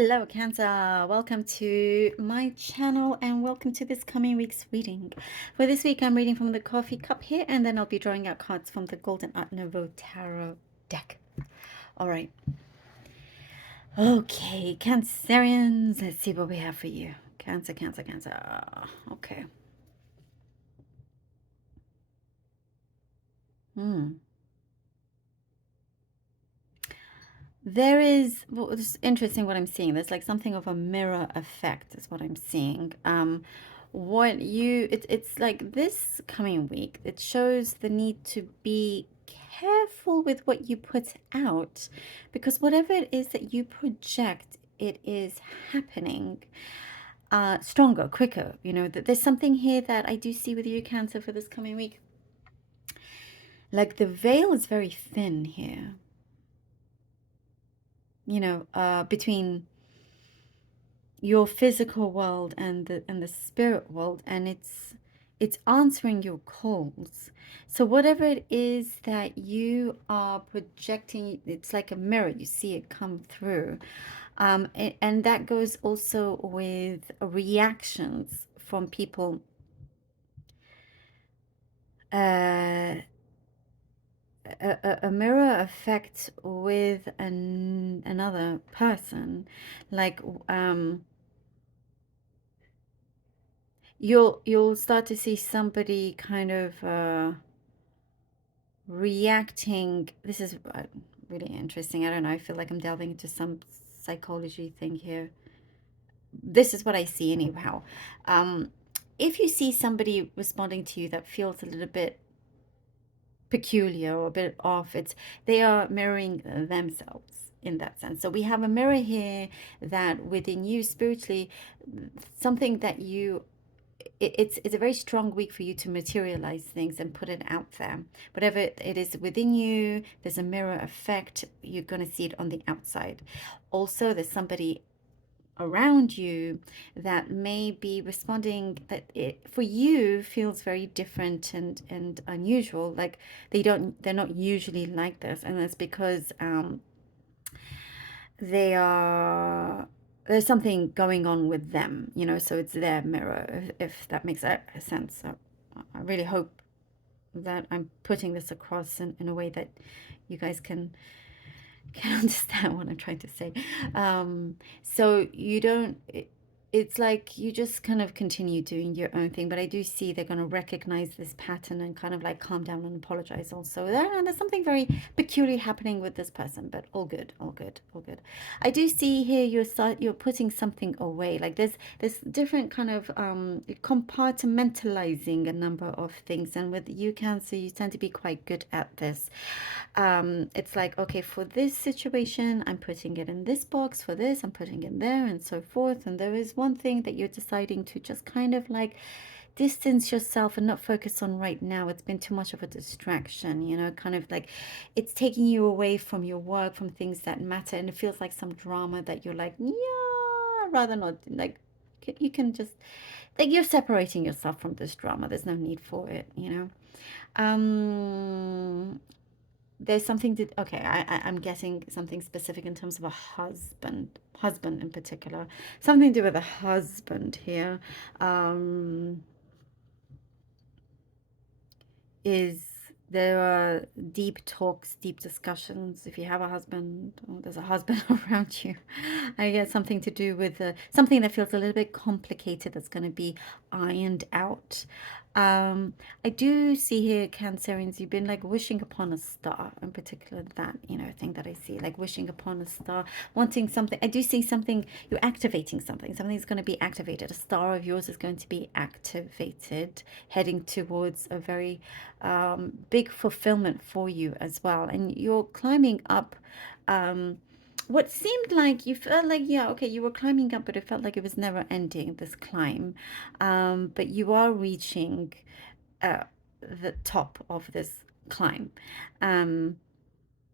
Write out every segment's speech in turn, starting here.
Hello, Cancer. Welcome to my channel and welcome to this coming week's reading. For this week, I'm reading from the coffee cup here, and then I'll be drawing out cards from the Golden Art Nouveau Tarot deck. All right. Okay, Cancerians. Let's see what we have for you. Cancer, Cancer, Cancer. Okay. There is, well, it's interesting what I'm seeing. There's like something of a mirror effect is what I'm seeing. It's like this coming week, it shows the need to be careful with what you put out, because whatever it is that you project, it is happening stronger, quicker. You know, that there's something here that I do see with you, Cancer, for this coming week. Like the veil is very thin here, you know, between your physical world and the spirit world, and it's answering your calls. So whatever it is that you are projecting, it's like a mirror, you see it come through, and that goes also with reactions from people, uh a mirror effect with another person, like you'll start to see somebody kind of reacting. This is really interesting. I don't know, I feel like I'm delving into some psychology thing here. This is what I see anyhow. If you see somebody responding to you that feels a little bit peculiar or a bit off, they are mirroring themselves in that sense. So we have a mirror here that within you spiritually, something that you, it's a very strong week for you to materialize things and put it out there. Whatever it is within you, there's a mirror effect. You're going to see it on the outside. Also, there's somebody around you that may be responding that it for you feels very different and unusual, like they're not usually like this, and that's because they are, there's something going on with them, you know, so it's their mirror, if that makes sense. So I really hope that I'm putting this across in a way that you guys can understand what I'm trying to say. So you don't, it's like you just kind of continue doing your own thing, but I do see they're going to recognize this pattern and kind of like calm down and apologize also. There's something very peculiar happening with this person, but all good, all good, all good. I do see here you're putting something away. Like there's different kind of compartmentalizing a number of things, and with you, Cancer, you tend to be quite good at this. It's like, okay, for this situation, I'm putting it in this box, for this, I'm putting it there, and so forth. And there is one thing that you're deciding to just kind of like distance yourself and not focus on right now. It's been too much of a distraction, you know, kind of like it's taking you away from your work, from things that matter. And it feels like some drama that you're like, yeah, I'd rather not, like, you can just, like, you're separating yourself from this drama. There's no need for it, you know. There's something to, okay, I'm guessing something specific in terms of a husband in particular, something to do with a husband here. Is there are deep talks, deep discussions. If you have a husband, or there's a husband around you, I get something to do with something that feels a little bit complicated that's going to be ironed out. I do see here, Cancerians, you've been like wishing upon a star, in particular, that, you know, thing that I see, like wishing upon a star, wanting something. I do see something, you're activating something. Something's going to be activated. A star of yours is going to be activated, heading towards a very big fulfillment for you as well. And you're climbing up what seemed like you felt like, yeah, okay, you were climbing up, but it felt like it was never ending, this climb. But you are reaching the top of this climb.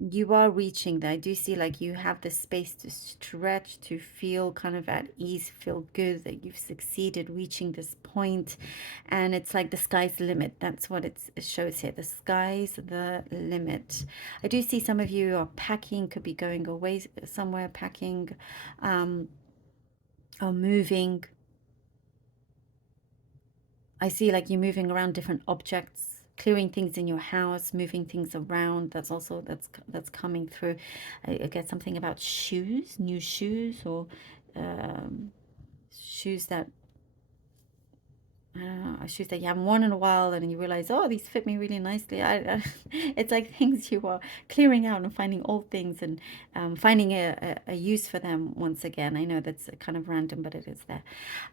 you are reaching there. I do see like you have the space to stretch, to feel kind of at ease, feel good that you've succeeded reaching this point. And it's like the sky's the limit. That's what it shows here. The sky's the limit. I do see some of you are packing, could be going away somewhere, packing, um, or moving. I see like you moving around different objects, clearing things in your house, moving things around. That's also that's coming through. I get something about shoes, new shoes, or um, shoes that I don't know, shoes that you haven't worn in a while, and you realize, oh, these fit me really nicely. It's like things you are clearing out and finding old things and finding a use for them once again. I know that's kind of random, but it is there.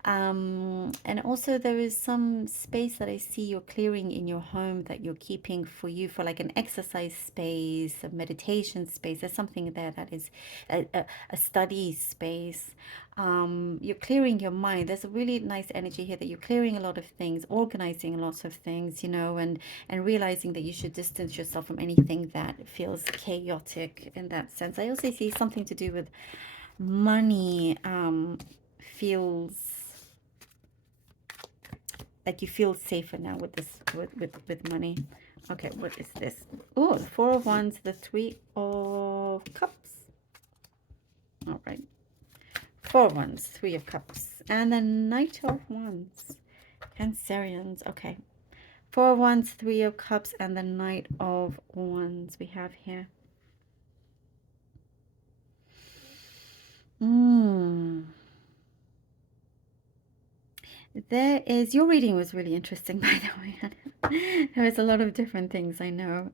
And also there is some space that I see you're clearing in your home that you're keeping for you, for like an exercise space, a meditation space. There's something there that is a study space. You're clearing your mind. There's a really nice energy here that you're clearing a lot of things, organizing a lot of things, and realizing that you should distance yourself from anything that feels chaotic in that sense. I also see something to do with money. Feels like you feel safer now with this, with money. Okay, what is this? Oh, the Four of Wands, the Three of Cups. All right. Four of Wands, Three of Cups, and the Knight of Wands. Cancerians. Okay. Four of Wands, Three of Cups, and the Knight of Wands we have here. There is, your reading was really interesting, by the way. There was a lot of different things, I know.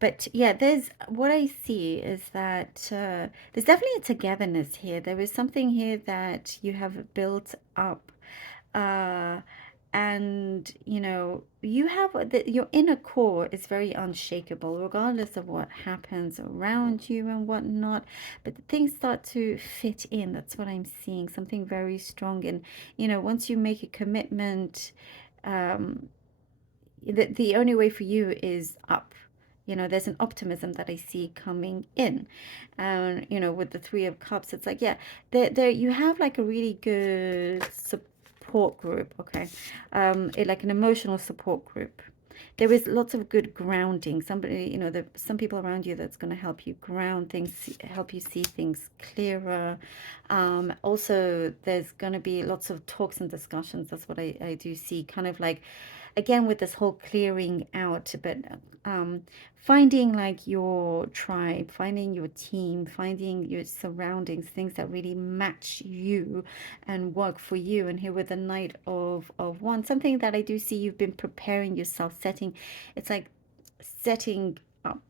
But yeah, there's, what I see is that there's definitely a togetherness here. There is something here that you have built up. Uh, and you have your inner core is very unshakable regardless of what happens around you and whatnot, but things start to fit in. That's what I'm seeing, something very strong. And once you make a commitment, um the only way for you is up. There's an optimism that I see coming in. And with the Three of Cups, it's like, yeah, there you have like a really good support group. Okay. Like an emotional support group. There is lots of good grounding. Somebody, some people around you that's going to help you ground things, help you see things clearer. Also, there's going to be lots of talks and discussions. That's what I do see, kind of like, again, with this whole clearing out, but finding like your tribe, finding your team, finding your surroundings, things that really match you and work for you. And here with the Knight of Wands, something that I do see you've been preparing yourself, it's like setting up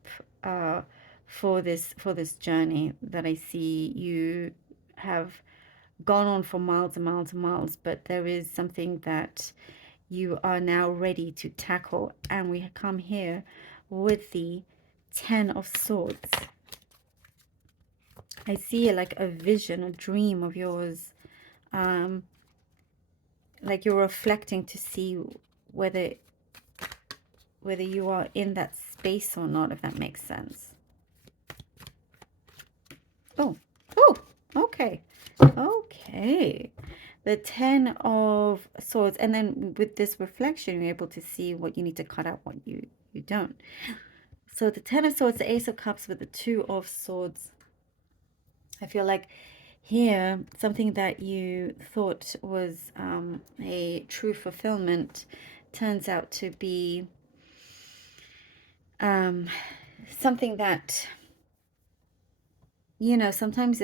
for this journey that I see you have gone on for miles and miles and miles. But there is something that you are now ready to tackle. And we come here with the Ten of Swords. I see like a vision, a dream of yours, like you're reflecting to see whether you are in that space or not, if that makes sense. Oh, okay. The Ten of Swords. And then with this reflection, you're able to see what you need to cut out, what you don't. So the Ten of Swords, the Ace of Cups with the Two of Swords. I feel like here, something that you thought was a true fulfillment turns out to be something that, sometimes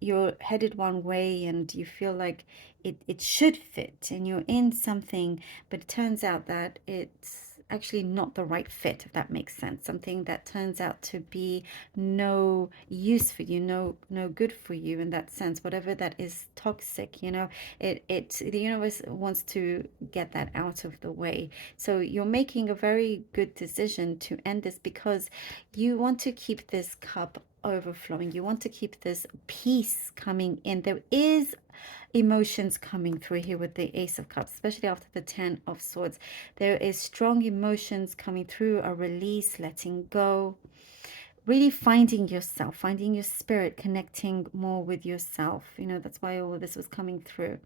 you're headed one way and you feel like it should fit and you're in something, but it turns out that it's actually not the right fit, if that makes sense. Something that turns out to be no use for you, no good for you in that sense. Whatever that is toxic, the universe wants to get that out of the way. So you're making a very good decision to end this because you want to keep this cup overflowing. You want to keep this peace coming in. There is emotions coming through here with the Ace of Cups, especially after the Ten of Swords. There is strong emotions coming through, a release, letting go, really finding yourself, finding your spirit, connecting more with yourself. You know, that's why all of this was coming through.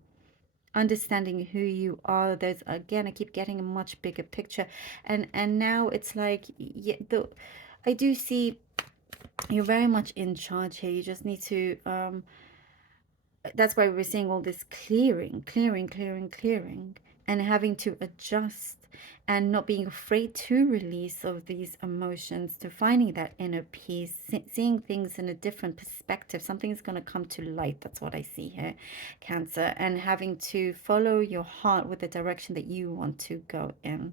Understanding who you are. There's, again, I keep getting a much bigger picture, and now it's like, yeah, I do see you're very much in charge here. You just need to that's why we're seeing all this clearing, and having to adjust and not being afraid to release of these emotions, to finding that inner peace, seeing things in a different perspective. Something's going to come to light. That's what I see here, Cancer, and having to follow your heart with the direction that you want to go in.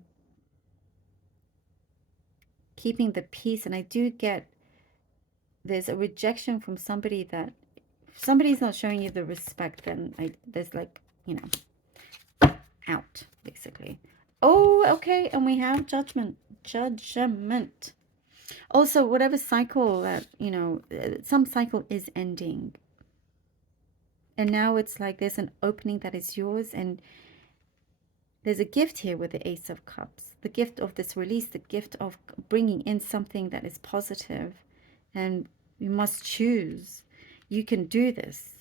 Keeping the peace, and I do get there's a rejection from somebody that somebody's not showing you the respect, then there's like, you know, out, basically. Oh, okay, and we have judgment. Judgment. Also, whatever cycle that, you know, some cycle is ending. And now it's like there's an opening that is yours, and there's a gift here with the Ace of Cups. The gift of this release, the gift of bringing in something that is positive. And you must choose. You can do this.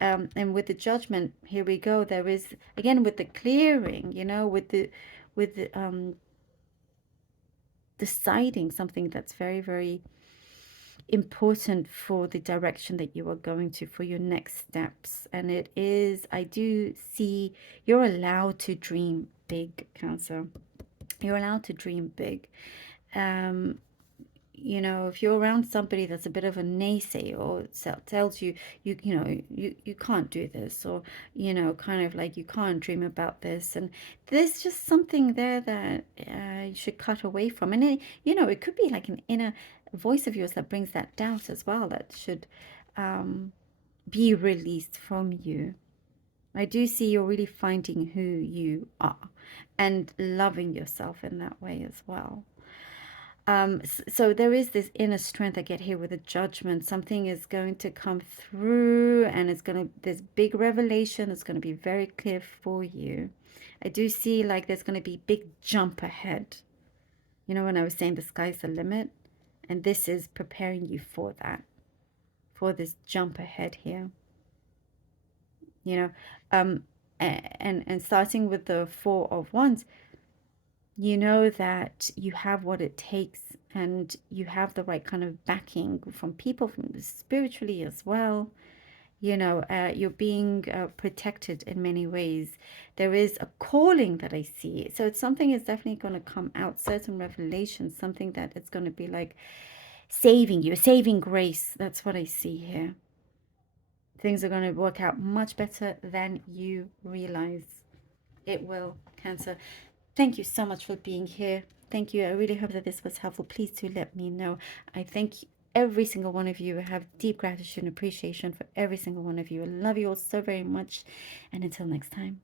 And with the judgment, here we go. There is, again, with the clearing, you know, with the deciding something that's very, very important for the direction that you are going to, for your next steps. And it is, I do see you're allowed to dream big, Cancer. You're allowed to dream big. You know, if you're around somebody that's a bit of a naysayer, or tells you, you know, you can't do this, or, you know, kind of like you can't dream about this, and there's just something there that you should cut away from. And it, you know, it could be like an inner voice of yours that brings that doubt as well, that should be released from you. I do see you're really finding who you are and loving yourself in that way as well. So there is this inner strength I get here with a judgment. Something is going to come through, and it's going to, this big revelation is going to be very clear for you. I do see like there's going to be big jump ahead. You know, when I was saying the sky's the limit, and this is preparing you for that, for this jump ahead here. You know, and starting with the Four of Wands, you know that you have what it takes, and you have the right kind of backing from people, from spiritually as well. You know, you're being protected in many ways. There is a calling that I see. So it's something is definitely going to come out, certain revelations, something that it's going to be like saving you, saving grace. That's what I see here. Things are going to work out much better than you realize. It will, Cancer. Thank you so much for being here. Thank you. I really hope that this was helpful. Please do let me know. I thank every single one of you. I have deep gratitude and appreciation for every single one of you. I love you all so very much. And until next time.